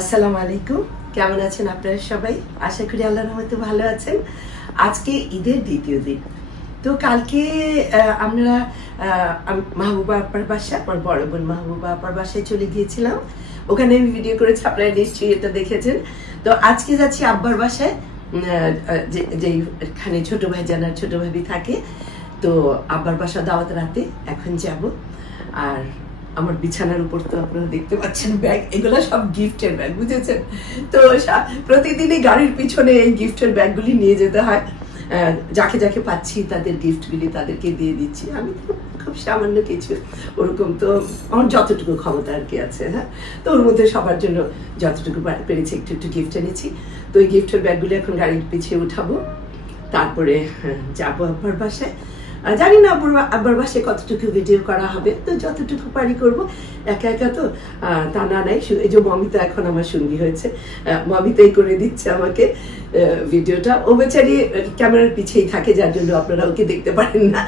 আসসালামু আলাইকুম, কেমন আছেন আপনারা সবাই? আশা করি আল্লাহর রহমতে ভালো আছেন। আজকে ঈদের দ্বিতীয় দিন। তো কালকে আমরা মাহবুবা আপার বাসা, আমার বড় বোন মাহবুবা আপার বাসায় চলে গিয়েছিলাম। ওখানে আমি ভিডিও করেছি, আপনারা নিশ্চয়ই এটা দেখেছেন। তো আজকে যাচ্ছি আব্বার বাসায়, যেখানে ছোট ভাই জানার ছোট ভাবি থাকে। তো আব্বার বাসা দাওয়াত রাতে এখন যাব। আর আমার বিছানার উপর তো আপনারা দেখতে পাচ্ছেন ব্যাগ, এগুলো সব গিফটের ব্যাগ, বুঝেছেন? তো প্রতিদিনই গাড়ির পিছনে এই গিফটের ব্যাগগুলি নিয়ে যেতে হয়। যাকে যাকে পাচ্ছি তাদের গিফটগুলি তাদেরকে দিয়ে দিচ্ছি। আমি তো খুব সামান্য কিছু, ওরকম তো আমার যতটুকু ক্ষমতা আর কি আছে। হ্যাঁ, তো ওর মধ্যে সবার জন্য যতটুকু পেরেছি একটু একটু গিফট এনেছি। তো এই গিফটের ব্যাগগুলি এখন গাড়ির পিছিয়ে উঠাবো, তারপরে যাবো আব্বার বাসায়। জানি না আব্বার বাসায় কতটুকু ভিডিও করা হবে, তো যতটুকু পারি করবো। একা একা তো তা না নাই, এই যে মমিতা এখন আমার সঙ্গী হয়েছে, মমিতাই করে দিচ্ছে আমাকে ভিডিওটা। ও বেচারি ক্যামেরার পিছেই থাকে, যার জন্য আপনারা ওকে দেখতে পারেন না,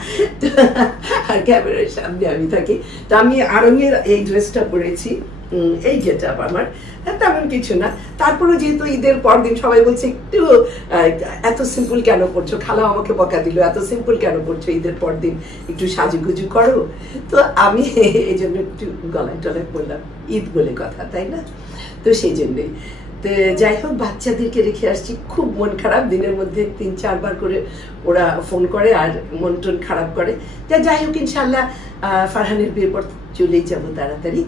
আর ক্যামেরার সামনে আমি থাকি। তো আমি আরঙের এই ড্রেসটা পরেছি, এই গেটা আমার তেমন কিছু না। তারপরে যেহেতু ঈদের পর দিন সবাই বলছে একটু এত সিম্পল কেন পড়ছো, খালা আমাকে বকা দিল, এত সিম্পল কেন পড়ছো ঈদের পর দিন, একটু সাজুগুজু করো। তো আমি এই জন্য একটু গলায় টলায় পড়লাম, ঈদ বলে কথা, তাই না? তো সেই জন্যই। তো যাই হোক, বাচ্চাদেরকে রেখে আসছি, খুব মন খারাপ। দিনের মধ্যে 3-4 বার করে ওরা ফোন করে আর মন টন খারাপ করে। যাই হোক, ইনশাল্লাহ ফারহানের বিয়ের পর চলেই যাবো তাড়াতাড়ি।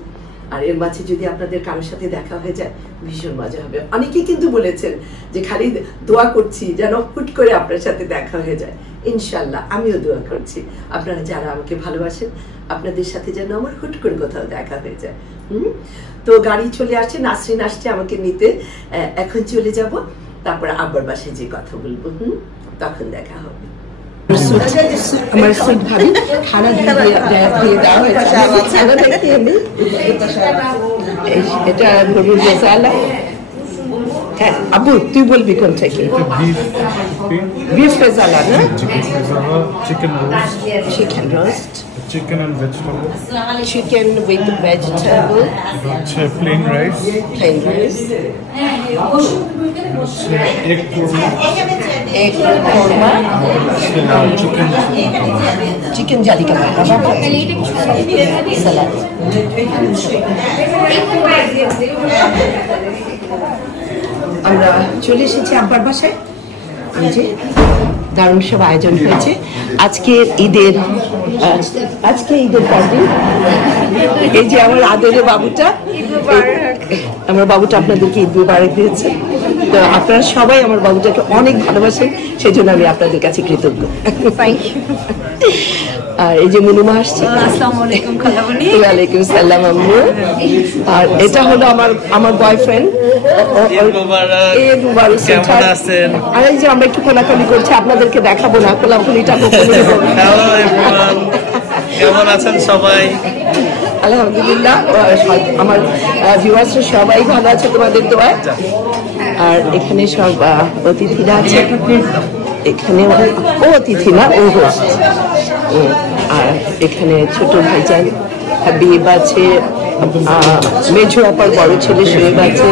আর এর মাঝে যদি আপনাদের কারোর সাথে দেখা হয়ে যায়, ভীষণ মজা হবে। অনেকেই কিন্তু বলেছেন যে খালি দোয়া করছি যেন হুট করে আপনার সাথে দেখা হয়ে যায়। ইনশাল্লাহ আমিও দোয়া করছি আপনারা যারা আমাকে ভালোবাসেন, আপনাদের সাথে যেন আমার হুট করে কোথাও দেখা হয়ে যায়। তো গাড়ি চলে আসছে, নাসরিন আসছে আমাকে নিতে। এখন চলে যাব, তারপর আব্বার বাসায় যে কথা বলবো, তখন দেখা হবে। আমার সুইট ভাবি খানা দিয়ে দেওয়া হয়েছে, এটা গরুর রেজালা। হ্যাঁ আবু, তুই বলবি কোনটা কি? বিফ রেজালা না? Chicken roast, chicken and vegetable. Chicken with vegetable. Plain rice. Plain rice. Egg korma. Egg korma. Chicken jali kebab. Salad. আমরা চলে এসেছি আব্বার বাসায়। যে দারুণ সব আয়োজন হয়েছে আজকে ঈদের পরদিন। এই যে আমার আদরের বাবুটা, আমার বাবুটা আপনাদেরকে ঈদ মুবারক দিয়েছে। তো আপনারা সবাই আমার বাবুটাকে অনেক ভালোবাসেন, সেই জন্য আমি আপনাদের কাছে কৃতজ্ঞ। আর এই যে মুনুমা আসছে। আসসালামু আলাইকুম খালামণি। ওয়ালাইকুম সালাম আম্মু। আর এটা হলো আমার বয়ফ্রেন্ড। আর এই যে আমরা একটু কোলাকুলি করছি, আপনাদেরকে দেখাবো না কোলাকুলিটা। কেমন আছেন সবাই? আলহামদুলিল্লাহ, আমার ভিউয়ার্সরা সবাই ভালো আছে তোমাদের দোয়ায়। আর এখানে সব অতিথিরা আছে, এখানে ও অতিথি না, ও হোস্ট। আর এখানে ছোট ভাইজান হাবিব আছে, মেজো আপার বড় ছেলে শোয়েব আছে,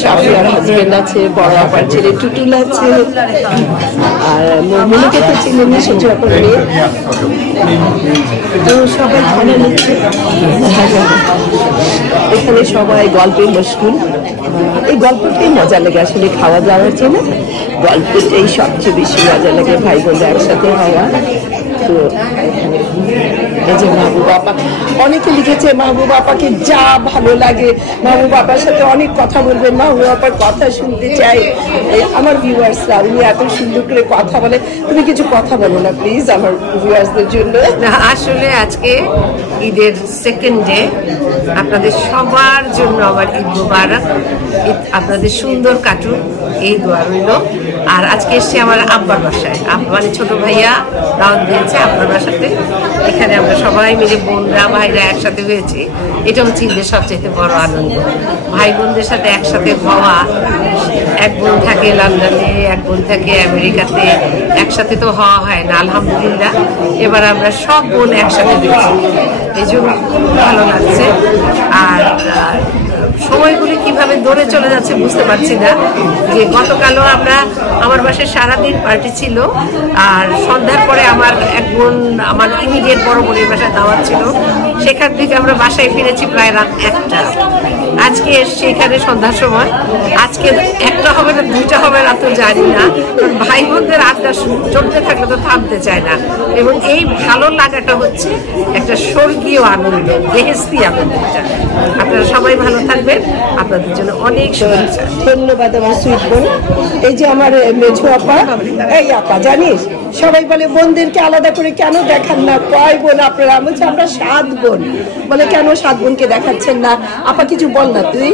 শাফিয়ার হাজবেন্ড আছে, বড় আপার ছেলে টুটুল আছে। আর মনুকে তো চিনেন, সেজু আপার মেয়ে। তো সবাই খানা নিচ্ছে, এখানে সবাই গল্পে মশগুল। এই গল্পটাই মজা লাগে, আসলে খাওয়া দাওয়ার জন্য গল্পটাই সবচেয়ে বেশি মজা লাগে, ভাই বোনরা একসাথে হওয়া। তো এখানে এই যে মাহবুব আপা, অনেকে লিখেছে মাহবুব আপাকে যা ভালো লাগে, মাহবুব আপার সাথে অনেক কথা বলবেন, মাহবুব আপার কথা শুনতে চাই। আমার ভিউয়ার্সরা, উনি এত সুন্দর করে কথা বলে, তুমি কিছু কথা বলো না প্লিজ আমার ভিউয়ার্সদের জন্য। আসলে আজকে ঈদের সেকেন্ড ডে, আপনাদের সবার জন্য আমার ঈদ মুবারক, ঈদ আপনাদের সুন্দর কাটুন, এই দোয়া রইল। আর আজকে এসছি আমার আব্বার বাসায়, মানে ছোট ভাইয়া দাওয়াত দিয়েছে আব্বার বাসাতে। এখানে আমরা সবাই মিলে বোনরা ভাইরা একসাথে হয়েছি, এটা হচ্ছে ঈদের সবচেয়ে বড় আনন্দ। ভাই বোনদের সাথে একসাথে হওয়া, এক বোন থাকে লন্ডনে, এক বোন থাকে আমেরিকাতে, একসাথে তো হওয়া হয় না। আলহামদুলিল্লাহ এবার আমরা সব বোন একসাথে হয়েছি, এই জন্য খুব ভালো লাগছে। আর সময়গুলি কিভাবে দৌড়ে চলে যাচ্ছে বুঝতে পারছি না। যে গতকালও আমার বাসায় সারাদিন পার্টি ছিল, আর সন্ধ্যার পরে আমার এক বোন, আমার ইমিডিয়েট বড় বোনের বাসায় দাওয়াত ছিল, সেখান থেকে আমরা বাসায় ফিরেছি প্রায় রাত 1টা। আজকে এসছি এখানে সন্ধ্যার সময়। আজকে 1টা হবে না 2টা হবে না তো জানি না, ভাই বোনদের আড্ডা চলতে থাকলে তো থামতে চায় না। এবং এই ভালো লাগাটা হচ্ছে একটা স্বর্গীয় আনন্দ, বেহেশতি আনন্দ। আপনারা সবাই ভালো থাকবেন, আপনাদের জন্য অনেক শুভেচ্ছা। ধন্যবাদ আমার সুইট বোন। এই যে আমার মেঝো আপা, এই আপা জানিস সবাই বলে বোনদেরকে আলাদা করে কেন দেখান না, কয় বোন আপনারা? বলছে আমরা 7 বোন। বলে কেন 7 বোনকে দেখাচ্ছেন না? আপা কিছু বল না তুই।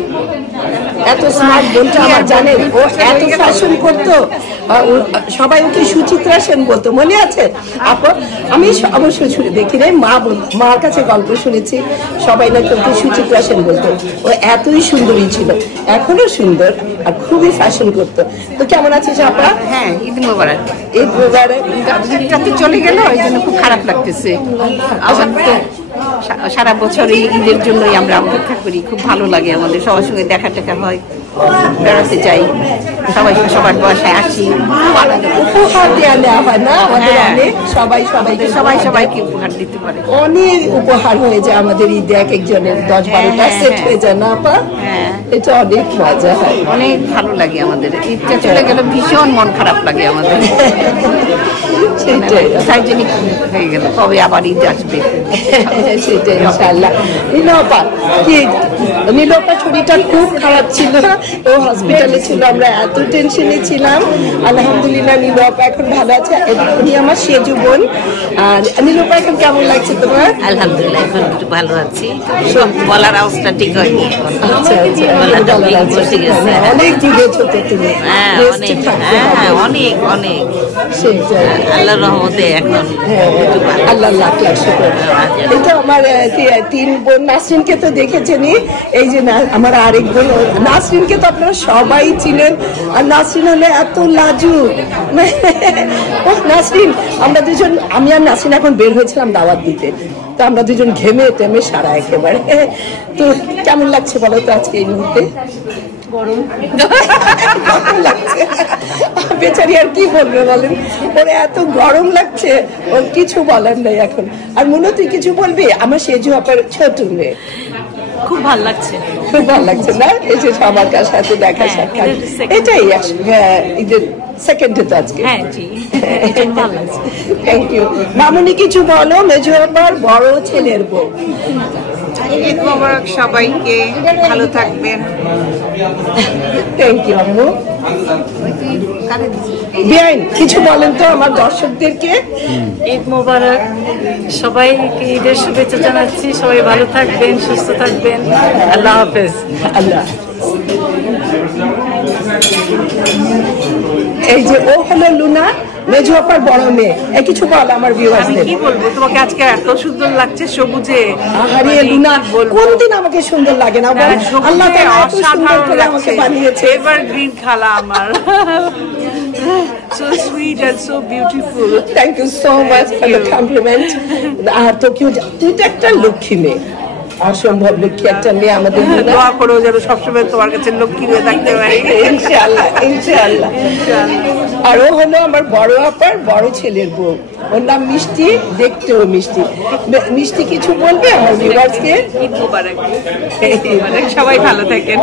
এত স্মার্ট বোনটা আমার জানেন, ও এত ফ্যাশন করতো, সবাই ওকে সুচিত্রা সেন বলতো, মনে আছে আপা? আমি অবশ্যই শুনে দেখি রে, মার কাছে গল্প শুনেছি, সবাই নাকি ওকে সুচিত্রা সেন বলতো। ও এতই সুন্দরী ছিল, এখনো সুন্দর, আর খুবই ফ্যাশন করতো। তো কেমন আছিস আপা? হ্যাঁ, ঈদ মোবারক। ঈদ মোবারক। ঈদটা তো চলে গেল, এই জন্য খুব খারাপ লাগতেছে। সারা বছরই ঈদের জন্যই আমরা অপেক্ষা করি, খুব ভালো লাগে আমাদের, সবার সঙ্গে দেখা টেকা হয়, বেড়াতে যাই, সবাই সবার বাসায় আসি, উপহার দেওয়া নেওয়া হয় না আমাদের অনেক, সবাইকে উপহার দিতে পারে। অনেক উপহার হয়ে যায় আমাদের ঈদে, এক একজনের 10-12টা সেট হয়ে যায় না আপা? এটা অনেক মজা হয়, অনেক ভালো লাগে আমাদের। ঈদটা চলে গেল, ভীষণ মন খারাপ লাগে আমাদের। সেটাই সার্জেনিক হয়ে গেল, কবে আবার ঈদ আসবে? সেটাই ইনশাআল্লাহ। নীলপা শরীরটা খুব খারাপ ছিল, ও হসপিটালে ছিল, আমরা এত টেনশনে ছিলাম। আলহামদুলিল্লাহ নীলপা এখন ভালো আছে। উনি আমার সেজু বোন। আর নীলপা এখন কেমন লাগছে তোমার? আলহামদুলিল্লাহ এখন একটু ভালো আছি, বলার অবস্থা ঠিক হয়নি এখন। আচ্ছা আচ্ছা, অনেক দূরেছো তো তুমি, অনেক অনেক, সেটাই আল্লাহর রহমতে এখন আল্লাহ লাখ লাখ শুকর। এটা আমার 3 বোন। নাসরিনকে তো দেখেছেনই, এই যে আমার আরেক বোন নাসরিনকে তো আপনারা সবাই চিনেন। আর নাসরিন হলে এত লাজুক। নাসরিন, আমরা দুজন, আমি আর নাসরিন এখন বের হয়েছিলাম দাওয়াত দিতে, তো আমরা দুজন ঘেমে টেমে সারা একেবারে। তো কেমন লাগছে বলো তো আজকে এই মুহূর্তে? গরম লাগছে বেচারি, আর কি বলবে বলেন, ওর এত গরম লাগছে, ওর কিছু বলার নেই এখন। আর মনে তুই কিছু বলবি? আমার সেজু আপার ছোট মেয়ে, খুব ভালো লাগছে, খুব ভালো লাগছে না? এই যে সবার সাথে দেখা সাক্ষাৎ, এটাই ঈদের সেকেন্ডে তো আজকে। Thank you. মামুনি কিছু বলো, মেজো আপার বড় ছেলের বউ। ঈদ মোবারক সবাইকে, ভালো থাকবেন। থ্যাংক ইউ আম্মু। বিআইন কিছু বলেন তো আমার দর্শকদেরকে। ঈদ মোবারক, সবাইকে ঈদের শুভেচ্ছা জানাচ্ছি, সবাই ভালো থাকবেন, সুস্থ থাকবেন, আল্লাহ হাফেজ। আল্লাহ। এই যে ও হলো লুনা, মেজো আপার বড় মেয়ে। কিছু বল আমার ভিউয়ার্সদের। কি বলবো, তোমাকে আজকে এত সুন্দর লাগছে সবুজে। আরে লুনা, কোনদিন আমাকে সুন্দর লাগে না বল? আল্লাহ তাআলা এত সুন্দর করে আমাকে বানিয়েছে। এভারগ্রিন খালা আমার। So sweet and so beautiful. Thank you so much for the compliment. আর তো তুই তো একটা লক্ষ্মী মেয়ে, অসম্ভব লক্ষ্মী একটা মেয়ে আমাদের। দোয়া করো যেন সবসময় তোমার কাছে লক্ষ্মী হয়ে থাকতে পারি। ইনশাআল্লাহ ইনশাআল্লাহ। আর ও হলো আমার বড় আপার বড় ছেলের বউ, ওর নাম মিষ্টি, দেখতেও মিষ্টি। মিষ্টি কিছু বলবে আমার ভিউয়ার্সকে? ঈদ মোবারক, সবাই ভালো থাকেন।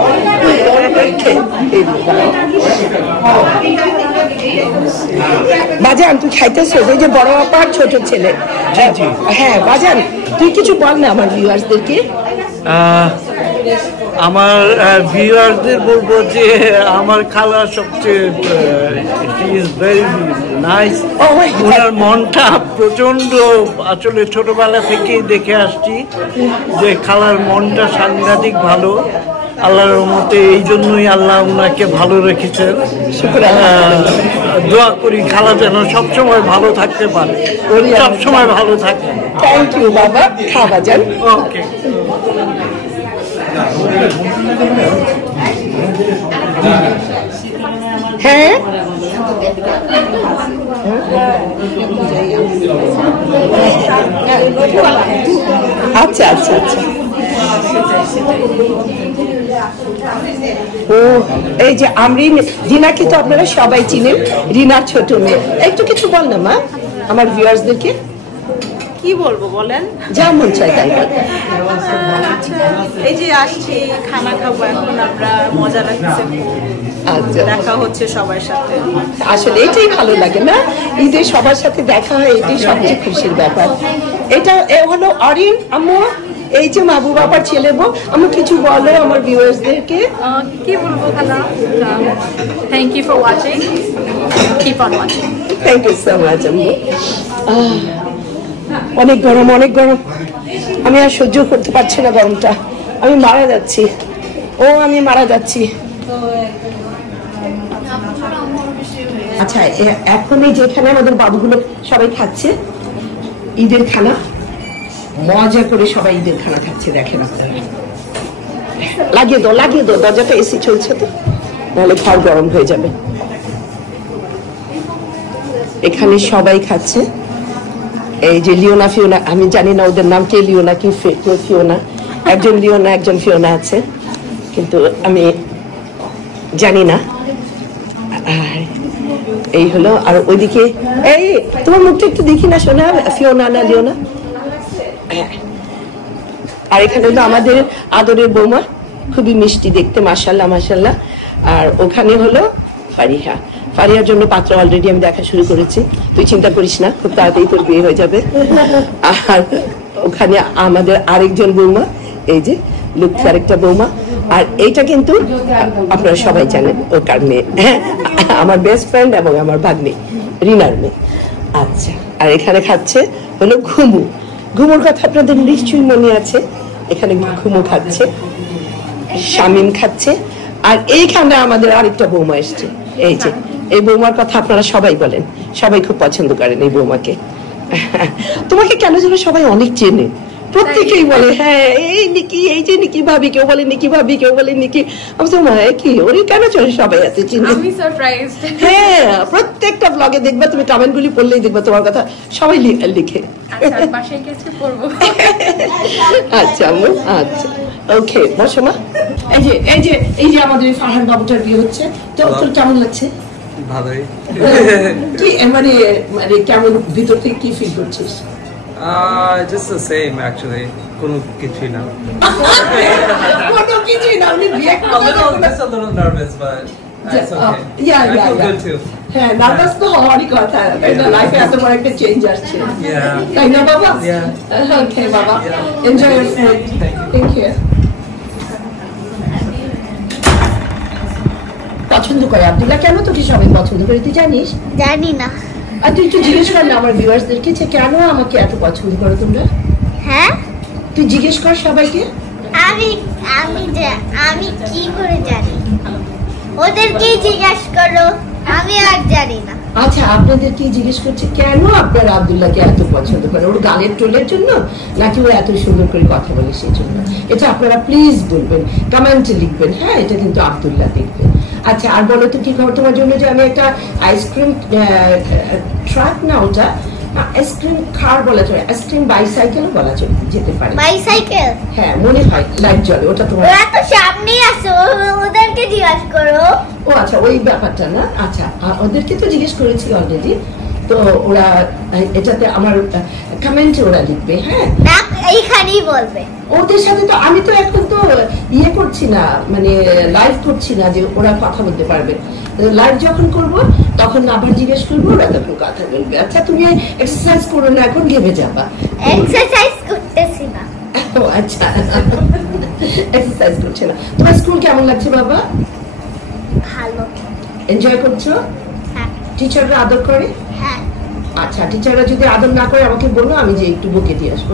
বাজান তুই খাইতেছ, এই যে বড় আপার ছোট ছেলে। হ্যাঁ বাজান, তুই কিছু বল না আমার ভিউয়ার্সদেরকে। আমার ভিউয়ারদের বলবো যে আমার খালা সবচেয়ে ভেরি নাইস। ওনার মনটা প্রচন্ড, আসলে ছোটবেলা থেকেই দেখে আসছি যে খালার মনটা সাংঘাতিক ভালো। আল্লাহর রহমতে এই জন্যই আল্লাহ ওনাকে ভালো রেখেছেন। দোয়া করি খালা যেন সবসময় ভালো থাকতে পারে, সবসময় ভালো থাকে। থ্যাংক ইউ বাবা, খাওয়া যান। ওকে। হ্যাঁ আচ্ছা আচ্ছা আচ্ছা ও এই যে আমরিন, রিনাকে তো আপনারা সবাই চিনেন, রিনার ছোট মেয়ে। একটু কিছু বল না মা আমার ভিউয়ার্সদেরকে। কি বলবো বলেন, যা মন চায় তাই বল। এই যে আসছি খানা খাবো এখন আমরা, মজা লাগছে, আচ্ছা, দেখা হচ্ছে সবার সাথে। আসলে এটাই ভালো লাগে না, ঈদে সবার সাথে দেখা হয়, এটাই সবচেয়ে খুশির ব্যাপার। এটা হলো অরিন আম্মু, এই যে মাহবুব বাবার ছেলে বউ। আমি কিছু বলো আমার ভিউয়ার্সদেরকে। কি বলবো খালা, thank you for watching, keep on watching. Thank you so much আম্মু। অনেক গরম, অনেক গরম, আমি আর সহ্য করতে পারছি না গরমটা, আমি মারা যাচ্ছি, আমি মারা যাচ্ছি। আচ্ছা, এখন এই যেখানে আমাদের বাবুগুলো সবাই খাচ্ছে ঈদের খানা, মজা করে সবাই ঈদের খানা খাচ্ছে, দেখেন আপনারা। লাগিয়ে দাও, লাগিয়ে দাও, দরজাটা এসি চলছে তো, নাহলে ঘর গরম হয়ে যাবে। এখানে সবাই খাচ্ছে, এই যে লিওনা ফিওনা, আমি জানি না ওদের নাম, কে লিওনা কি কেউ ফিওনা, একজন লিওনা একজন ফিওনা আছে, কিন্তু আমি জানি না। এই হলো, আর ওইদিকে এই তোমার মুখটা একটু দেখি না শোনা, ফিওনা না লিওনা। আর এখানে হলো আমাদের আদরের বৌমা, খুবই মিষ্টি দেখতে, মাশাল্লাহ মাশাল্লাহ। আর ওখানে হলো ফারিহা, ফারিহার জন্য পাত্র অলরেডি আমি দেখা শুরু করেছি, তুই চিন্তা করিস না, খুব তাড়াতাড়ি তোর বিয়ে হয়ে যাবে। আর ওখানে আমাদের আরেকজন বৌমা, এই যে লুৎফি আরেকটা বৌমা, আর এইটা কিন্তু আপনারা সবাই জানেন ও কার মেয়ে, আমার বেস্ট ফ্রেন্ড এবং আমার ভাগ্নি রিনার মেয়ে। আচ্ছা, আর এখানে খাচ্ছে হলো ঘুমু, ঘুমুর কথা আপনাদের নিশ্চয়ই মনে আছে, এখানে ঘুমু খাচ্ছে, শামিম খাচ্ছে, আর এইখানে আমাদের আরেকটা বৌমা এসছে, এই যে এই বৌমার কথা আপনারা সবাই বলেন, সবাই খুব পছন্দ করেন এই বৌমাকে। তোমাকে কেন যেন সবাই অনেক চেনে, প্রত্যেকেই বলে হ্যাঁ এই নিকি, এই যে নিকি ভাবি, কেউ বলে নিকি ভাবি, কেউ বলে নিকি। আমি তো কি ওরে কেন চলে সবাই এত চিনে। আমি সারপ্রাইজড। হ্যাঁ, প্রত্যেকটা ব্লগে দেখবা তুমি, কমেন্ট গুলি পড়লেই দেখবা তোমার কথা সবাই লিখে। আচ্ছা, বাসায় গেছে পড়বো। আচ্ছা আম্মু, আচ্ছা ওকে, বসো মা। এই যে আমাদের ফারহান বাবুটার বিয়ে হচ্ছে, তো তোর কেমন লাগছে? ভালোই। কি মানে মানে কেমন ভিতর থেকে কি ফিল করছিস? Just the same actually. কোনো কিছুই না। কোনো কিছুই না, আমি বিয়ে Just a little nervous, but it's okay. Yeah, I feel good too. হ্যাঁ, নার্ভাস তো হওয়ারই কথা, তাই না? লাইফে এত বড় একটা চেঞ্জ আসছে, তাই না বাবা? ওকে বাবা, enjoy your food. Thank you. পছন্দ করে আব্দুল্লাহ, কেন তোকে সবাই পছন্দ করে তুই জানিস? জানি না। আর তুই একটু জিজ্ঞেস কর না আমার ভিউয়ার্সদেরকে, যে কেন আমাকে এত পছন্দ করো তোমরা? হ্যাঁ, তুই জিজ্ঞেস কর সবাইকে। আমি কি করে জানি? ওদেরকে জিজ্ঞেস করো, আমি আর জানি না। আচ্ছা, আপনাদেরকে জিজ্ঞেস করছে কেন আপনারা আব্দুল্লাহকে এত পছন্দ করেন? ওর গালের টোলের জন্য, নাকি ও এত সুন্দর করে কথা বলে সেই জন্য? এটা আপনারা প্লিজ বলবেন, কমেন্টে লিখবেন। হ্যাঁ, এটা কিন্তু আব্দুল্লাহ দেখবে। আচ্ছা, আর বলো তো কি খবর তোমার জন্য? যে আমি একটা আইসক্রিম ট্রাক, না ওটা আইসক্রিম কার বলা যায়, আইসক্রিম বাইসাইকেলও বলা যেতে পারে। বাইসাইকেল? হ্যাঁ, মনে হয় লাইট জ্বলে, ওটা তোমার। ওরা তো সামনেই আছে, ওদেরকে জিজ্ঞেস করো। ও আচ্ছা, ওই ব্যাপারটা না। আচ্ছা, ওদেরকে তো জিজ্ঞেস করেছি অলরেডি, তো ওরা এটাতে আমার কমেন্টে ওরা লিখবে। হ্যাঁ, না এইখানেই বলবে। ওদের সাথে তো আমি তো এখন তো ইয়ে করছি না, মানে লাইভ করছি না যে ওরা কথা বলতে পারবে। লাইভ যখন করব তখন আবার জিজ্ঞেস করবো, ওরা তখন কথা বলবে। আচ্ছা, তুমি এক্সারসাইজ করো না, এখন ঘেমে যাবা। এক্সারসাইজ করতেছি না। ও আচ্ছা, এক্সারসাইজ করছে না। তোমার স্কুল কেমন লাগছে বাবা? ভালো। এনজয় করছো? হ্যাঁ। টিচাররা আদর করে? হ্যাঁ। আচ্ছা, টিচাররা যদি আদর না করে আমাকে বলো, আমি যে একটু বকে দিয়ে আসবো।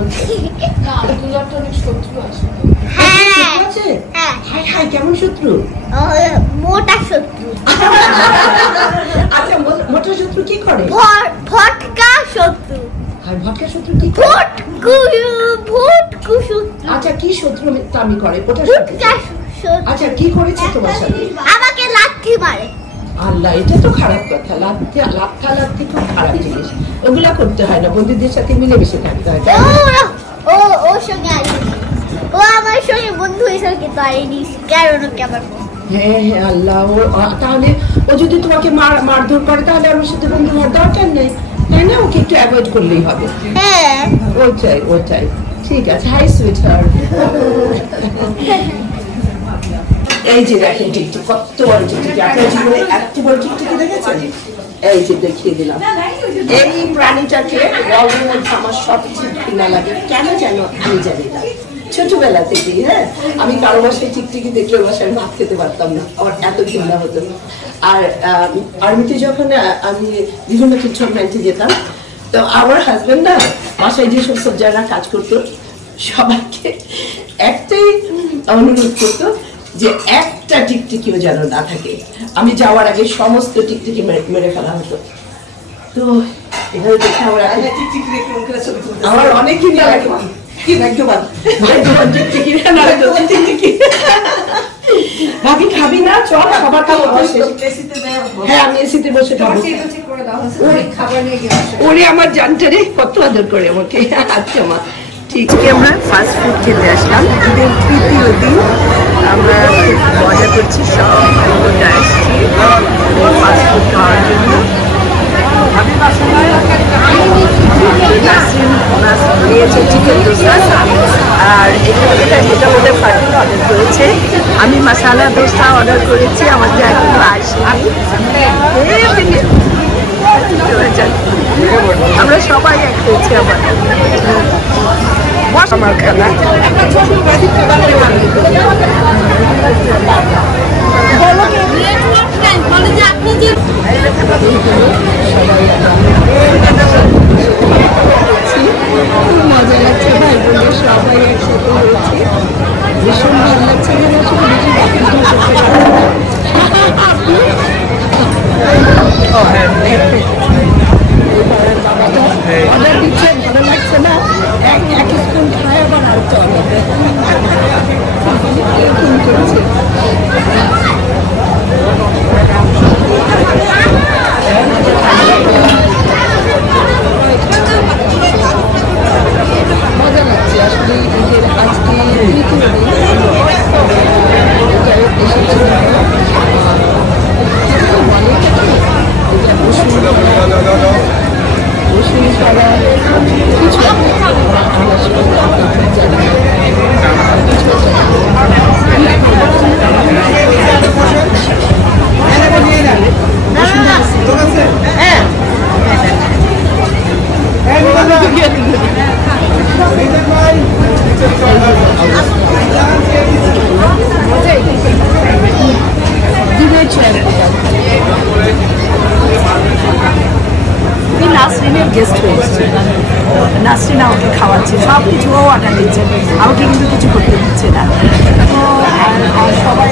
হ্যাঁ। আছে? হ্যাঁ। হাই হাই, কেমন শত্রু? মোটা শত্রু। আচ্ছা, মোটা শত্রু কি করে? ফটকা শত্রু। আর ভটকা শত্রু কি করে? ভটকু শত্রু। আচ্ছা, কি শত্রু আমি করে? ওটা ভটকা শত্রু। আচ্ছা, কি করেছে তোমার সাথে? আমাকে লাথি মারে। আল্লাহ, এটা তো খারাপ কথা। লাথি খুব খারাপ জিনিস, ওগুলা করতে হয় না, বন্ধুদের সাথে মিলেমিশে থাকতে হয়। ওর সঙ্গে ও আমার সঙ্গে বন্ধু হিসেবে কিন্তু আইনি কারণ ওকে আমার হ্যাঁ হ্যাঁ আল্লাহ তাহলে ও যদি তোমাকে মারধর করে তাহলে আমার সাথে বন্ধু হওয়ার দরকার নেই, তাই না? ওকে একটু অ্যাভয়েড করলেই হবে। হ্যাঁ ওটাই ঠিক আছে। Hi sweetheart. এই যে দেখেন টিকটিক, কত বড় টিকটিকি। আপনার জীবনে এত বড় টিকটিকি দেখেছেন? এই যে দেখিয়ে দিলাম। এই প্রাণীটাকে রঙের মধ্যে আমার সবচেয়ে ঘৃণা লাগে, কেন যেন আমি জানি না। ছোটবেলা থেকেই হ্যাঁ, আমি কারো বাসায় টিকটিকি দেখলে বাসায় ভাত খেতে পারতাম না, আমার এত ঘৃণা হতো। আর আর্মিতে যখন আমি বিভিন্ন টিটমেন্টে যেতাম, তো আমার হাজবেন্ড না বাসায় যেসব সোলজাররা কাজ করতো সবাইকে একটাই অনুরোধ করতো যে একটা টিকটিকিও যেন না থাকে। আমি যাওয়ার আগে সমস্ত টিকটিকি মেরে ফেলা হতো। তো এভাবে দেখে আমার অনেক ঘৃণা লাগে। কি ভাগ্যবান টিকটিকি ভাবি, খাবি না? চল সবার খাবো। হ্যাঁ আমি এসিতে বসে খাবো। ওরে আমার জানটারে কত আদর করে আমাকে। আচ্ছা মা ঠিক। আমরা ফাস্ট ফুড খেতে আসলাম, ঈদের তৃতীয় দিন। আমরা খুব মজা করছি, সব বন্ধুরা আসছি ফাস্ট ফুড খাওয়ার জন্য। নিয়েছে চিকেন দোসা, আর এটা ওদের পার্টি অর্ডার করেছে। আমি মশালা দোসা অর্ডার করেছি, আমাদের এখনো আসেনি। আমরা সবাই এক হয়েছি। আমার খানা খুব মজা লাগছে, ভাই বোনের সবাই একসাথে হয়েছে, ভীষণ ভালো লাগছে। অর্ডার দিচ্ছে, ভালো লাগছে না? এক স্পুন খায় আবার আর চলে করছে। মজা লাগছে আসলে। ঈদের আজকে তৃতীয় দিন নাসরিনের গেস্ট হয়েছে, নাসরিনা ওকে খাওয়াচ্ছে, সব কিছু ও অর্ডার দিচ্ছে, আমাকে কিন্তু কিছু করতে দিচ্ছে না। তো সবাই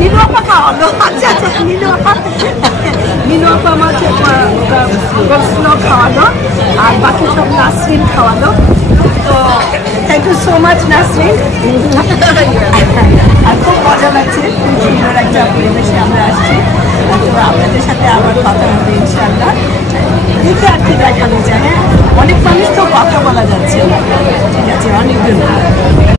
নীলু আপা খাওয়ালো। আচ্ছা আচ্ছা, নীলু আপা আমাকে খাওয়ালো, আর বাকি সব নাসরিন খাওয়ালো। তো thank you so much Nasrin. আর খুব মজা লাগছে, খুব সুন্দর একটা পরিবেশে আমরা আসছি। তো আপনাদের সাথে আবার কথা হবে ইনশাআল্লাহ। দেখে আর কি দেখানো যায়, হ্যাঁ অনেক মানুষ তো কথা বলা যাচ্ছে না। ঠিক আছে, অনেক ধন্যবাদ।